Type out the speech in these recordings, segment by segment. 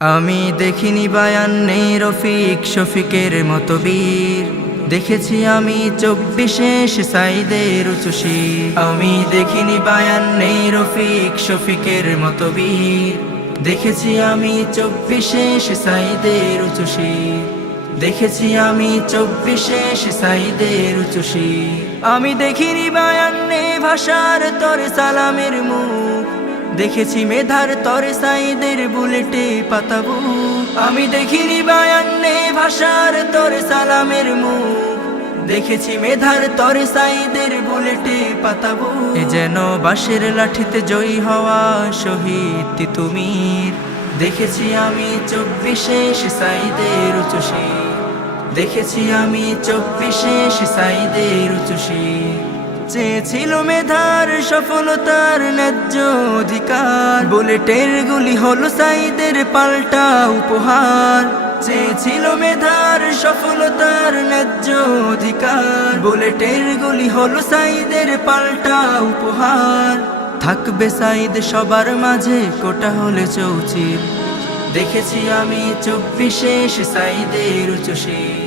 আমি দেখিনি বায়ান্নে রফিক শফিকের মতো বীর, দেখেছি আমি 24 সাইদের উঁচু শির। আমি দেখিনি বায়ান্নে রফিক শফিকের মতো বীর, দেখেছি আমি 24 সাইদের উঁচু শির। দেখেছি আমি 24 সাইদের উঁচু শির। আমি দেখিনি বায়ান্নে ভাষার তরে সালামের মুখ, দেখেছি মেধার তরে সাইদের বুলেটে পাতাবু। আমি দেখিনি বায়ান্নে ভাষার তরে সালামের মুখ, দেখেছি মেধার তরে সাইদের বুলেটে পাতাবু। এ যেন বাঁশের লাঠিতে জয়ী হওয়া শহীদ তিতুমির। দেখেছি আমি 24 সাইদের উঁচু শির। দেখেছি আমি 24 সাইদের উঁচু শির। চেয়েছিল মেধার সফলতার ন্যায্য অধিকার, বুলেটের গুলি হলো সাইদের পাল্টা উপহার। চেয়েছিল মেধার সফলতার ন্যায্য অধিকার, বুলেটের গুলি হলো সাইদের পাল্টা উপহার। থাকবে সাইদ সবার মাঝে কোটা হলে চৌচির। দেখেছি আমি 24 সাইদের উঁচু শির।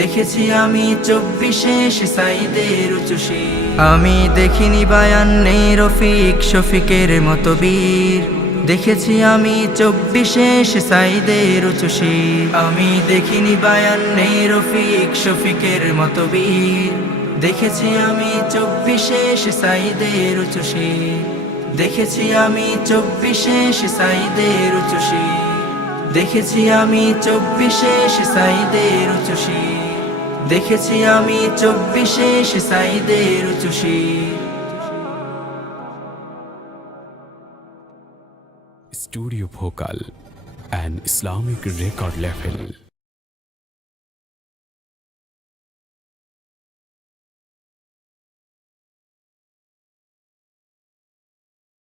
দেখেছি আমি 24 সাইদের উঁচু শির। আমি দেখিনি বায়ান্নে রফিক শফিকের মতো বীর, দেখেছি আমি 24 সাইদের উঁচু শির। আমি দেখিনি বায়ান্নে রফিক শফিকের মতো বীর, দেখেছি আমি 24 সাইদের উঁচু শির। দেখেছি আমি 24 সাইদের উঁচু শির। দেখেছি আমি 24 সাইদের উঁচু শির। দেখেছি আমি 24 সাইদের উঁচু শির। Studio Bhokal, an Islamic record label.